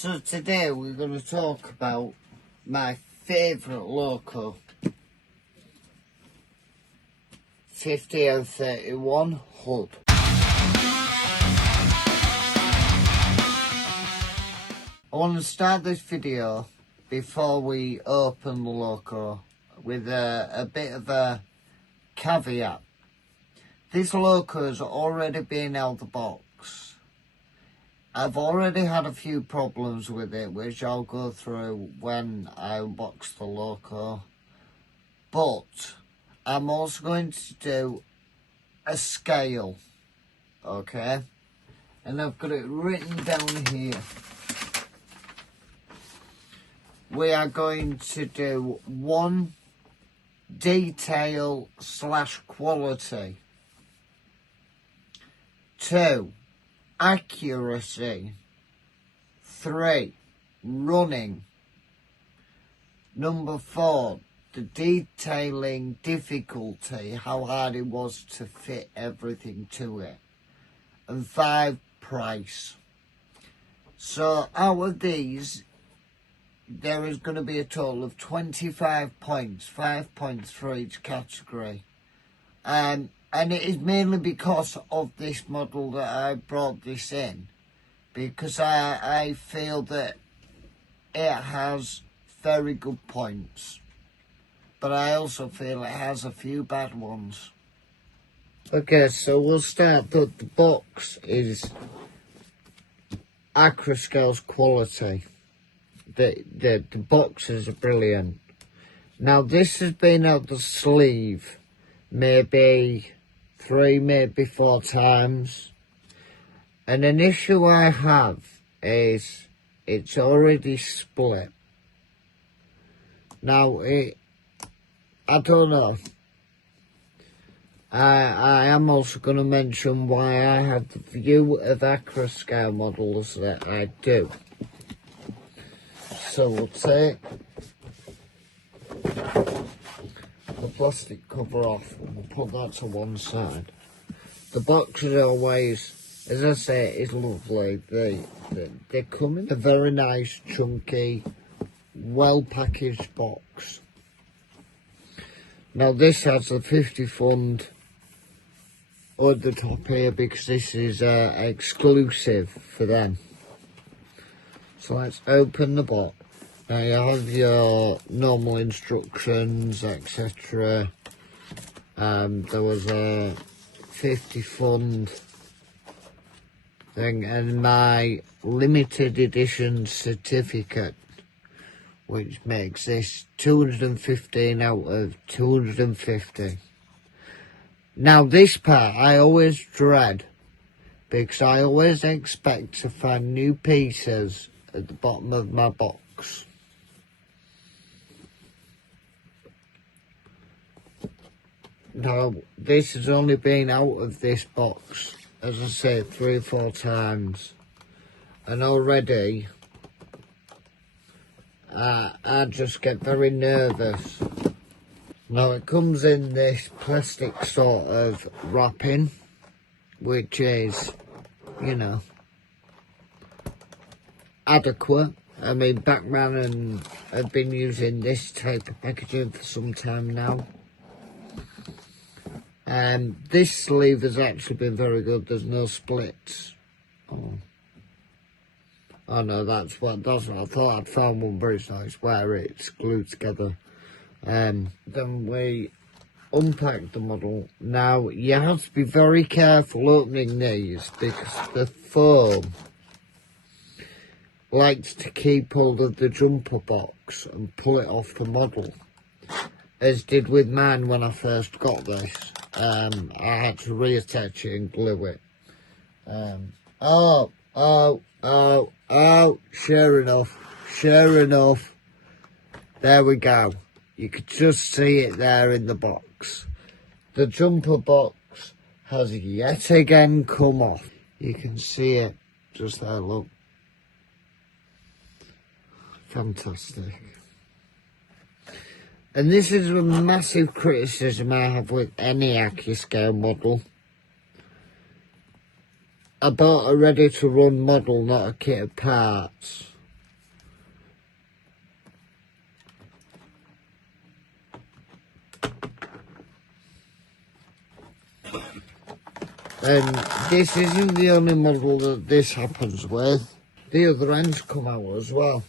So today we're going to talk about my favourite loco, 5031 HUD. I want to start this video before we open the loco with a bit of a caveat. This loco has already been out of the box. I've already had a few problems with it, which I'll go through when I unbox the loco. But I'm also going to do a scale, okay? And I've got it written down here. We are going to do 1, detail / quality. 2, accuracy. 3, running. Number 4, the detailing difficulty, how hard it was to fit everything to it. And 5, price. So out of these, there is going to be a total of 25 points, 5 points for each category. And it is mainly because of this model that I brought this in, because I feel that it has very good points, but I also feel it has a few bad ones. Okay, so we'll start. The box is Accurascale's quality. The boxes are brilliant. Now this has been out the sleeve maybe 3, maybe 4 times. And an issue I have is it's already split. Now I don't know. I am also going to mention why I have the view of Accurascale models that I do. So we'll take the plastic cover off and we'll put that to one side. The box is always, as I say, is lovely. They come in a very nice, chunky, well packaged box. Now this has a 50 fund on the top here because this is exclusive for them. So let's open the box. Now you have your normal instructions, etc. There was a 50 fund thing and my limited edition certificate, which makes this 215 out of 250. Now this part I always dread, because I always expect to find new pieces at the bottom of my box. Now this has only been out of this box, as I say, 3 or 4 times, and already I just get very nervous. Now it comes in this plastic sort of wrapping, which is, you know, adequate. I mean, Batman and have been using this type of packaging for some time now. This sleeve has actually been very good. There's no splits. Oh no, that's what I thought. I'd found one, but it's not. It's where it's glued together. Then we unpack the model. Now you have to be very careful opening these because the foam likes to keep hold of the jumper box and pull it off the model, as did with mine when I first got this. I had to reattach it and glue it. Sure enough, there we go. You could just see it there in the box. The jumper box has yet again come off. You can see it just there, look. Fantastic. And this is a massive criticism I have with any Accurascale model. I bought a ready-to-run model, not a kit of parts. And this isn't the only model that this happens with. The other ends come out as well.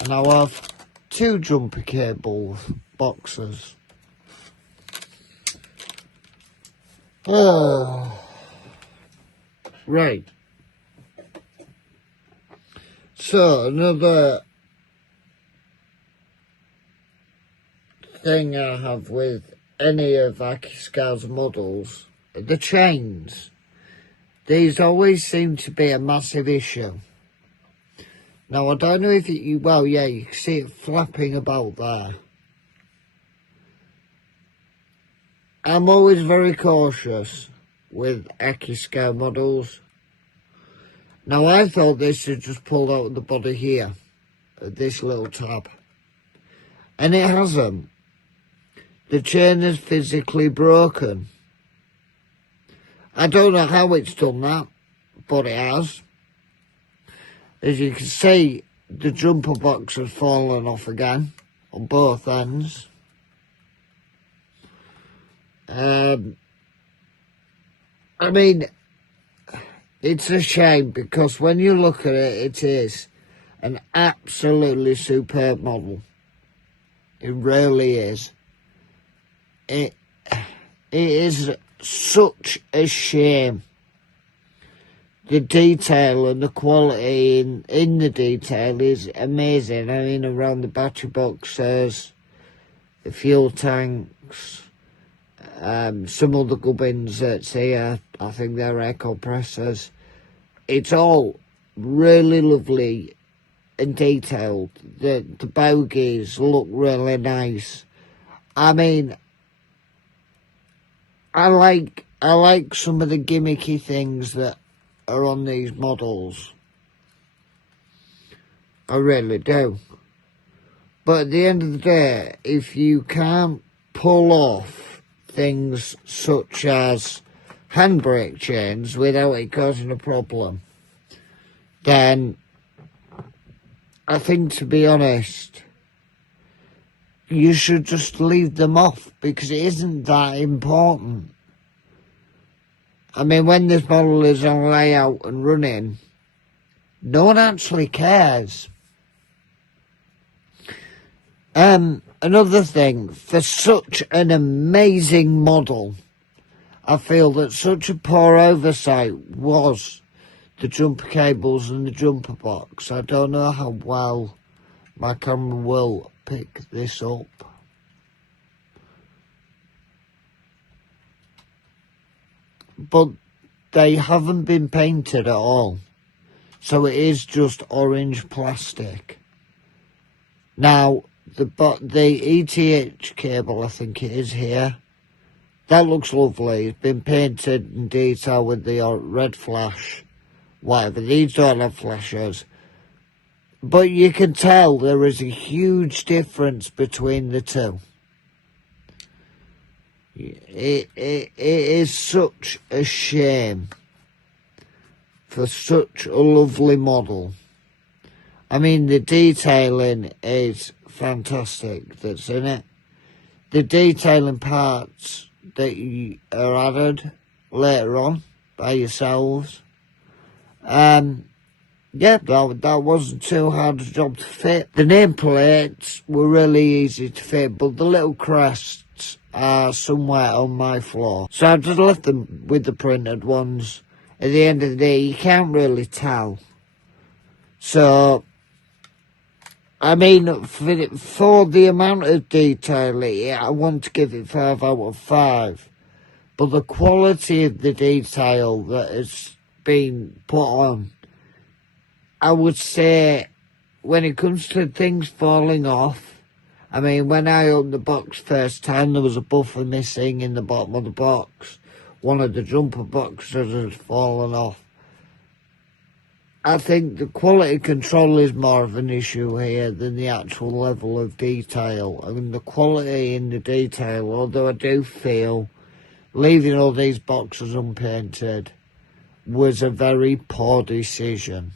And I have 2 jumper cable boxes. Right. So another thing I have with any of Accurascale's models, the chains. These always seem to be a massive issue. Now I don't know if you can see it flapping about there. I'm always very cautious with Accurascale models. Now I thought this had just pulled out of the body here, at this little tab. And it hasn't. The chain is physically broken. I don't know how it's done that, but it has. As you can see, the jumper box has fallen off again on both ends. I mean, it's a shame because when you look at it, it is an absolutely superb model. It really is. It is such a shame. The detail and the quality in the detail is amazing. I mean, around the battery boxes, the fuel tanks, some other gubbins that's here, I think they're air compressors. It's all really lovely and detailed. The bogies look really nice. I mean, I like some of the gimmicky things that are on these models. I really do. But at the end of the day, if you can't pull off things such as handbrake chains without it causing a problem, then I think, to be honest, you should just leave them off because it isn't that important. I mean, when this model is on layout and running, no one actually cares. Another thing, for such an amazing model, I feel that such a poor oversight was the jumper cables and the jumper box. I don't know how well my camera will pick this up. But they haven't been painted at all. So it is just orange plastic. Now, the ETH cable, I think it is here, that looks lovely. It's been painted in detail with the red flash, whatever. These don't have flashes. But you can tell there is a huge difference between the two. It is such a shame for such a lovely model. I mean, the detailing is fantastic that's in it. The detailing parts that are added later on by yourselves. Yeah, that wasn't too hard a job to fit. The nameplates were really easy to fit, but the little crests are somewhere on my floor. So I just left them with the printed ones. At the end of the day, you can't really tell. So, I mean, for the amount of detail, I want to give it 5 out of 5. But the quality of the detail that has been put on, I would say, when it comes to things falling off, I mean, when I opened the box first time, there was a buffer missing in the bottom of the box. One of the jumper boxes has fallen off. I think the quality control is more of an issue here than the actual level of detail. I mean, the quality in the detail, although I do feel leaving all these boxes unpainted was a very poor decision.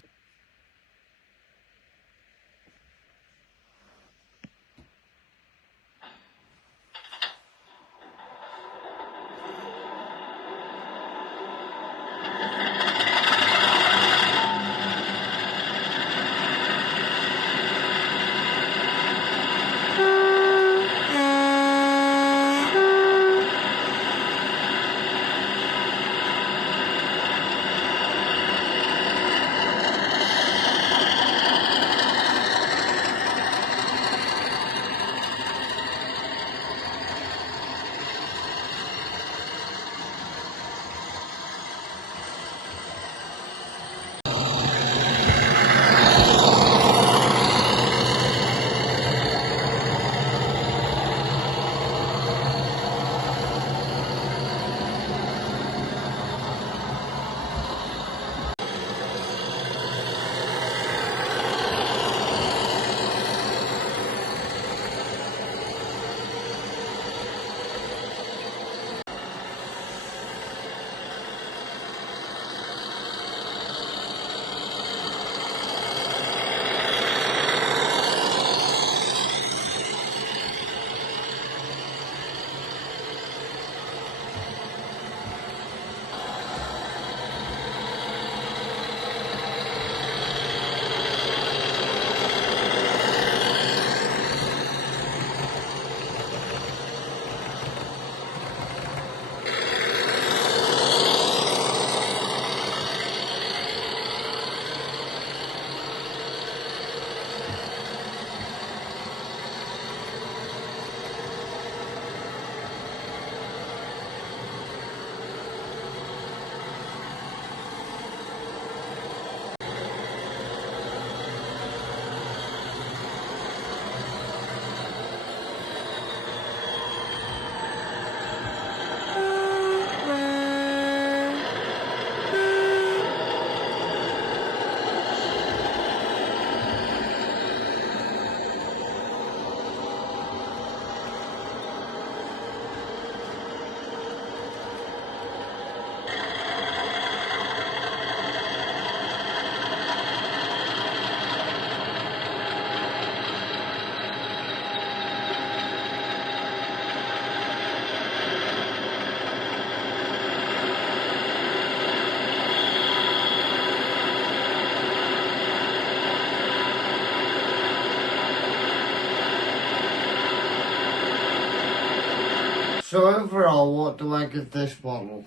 So overall, what do I give this model?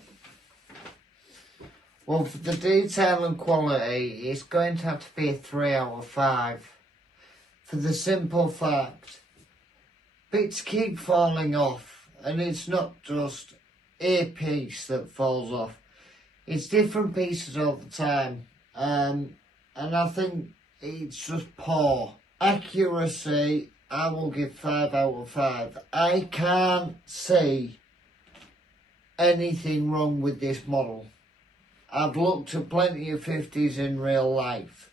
Well, for the detail and quality, it's going to have to be a 3 out of 5. For the simple fact, bits keep falling off, and it's not just a piece that falls off. It's different pieces all the time, and I think it's just poor. Accuracy, I will give 5 out of 5. I can't see anything wrong with this model. I've looked at plenty of 50s in real life,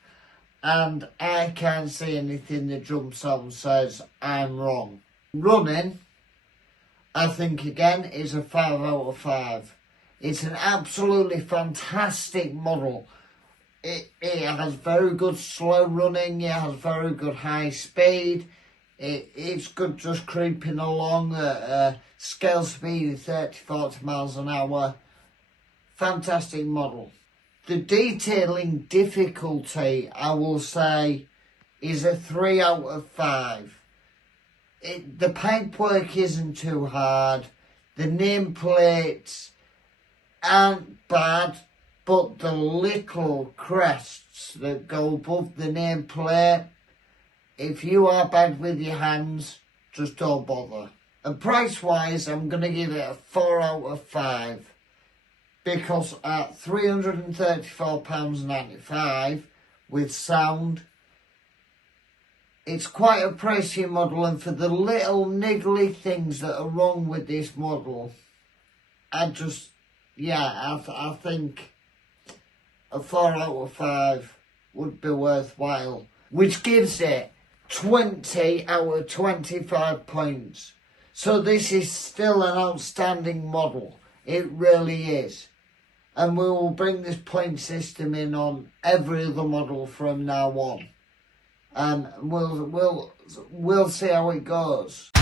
and I can't see anything that jumps out and says I'm wrong. Running, I think again, is a 5 out of 5. It's an absolutely fantastic model. It has very good slow running, it has very good high speed. It's good just creeping along at a scale speed of 30-40 miles an hour. Fantastic model. The detailing difficulty, I will say, is a 3 out of 5. The pipework isn't too hard. The nameplates aren't bad, but the little crests that go above the nameplate, if you are bad with your hands, just don't bother. And price-wise, I'm going to give it a 4 out of 5. Because at £334.95 with sound, it's quite a pricey model, and for the little niggly things that are wrong with this model, I think a 4 out of 5 would be worthwhile, which gives it 20 out of 25 points. So this is still an outstanding model. It really is. And we will bring this point system in on every other model from now on. And we'll see how it goes.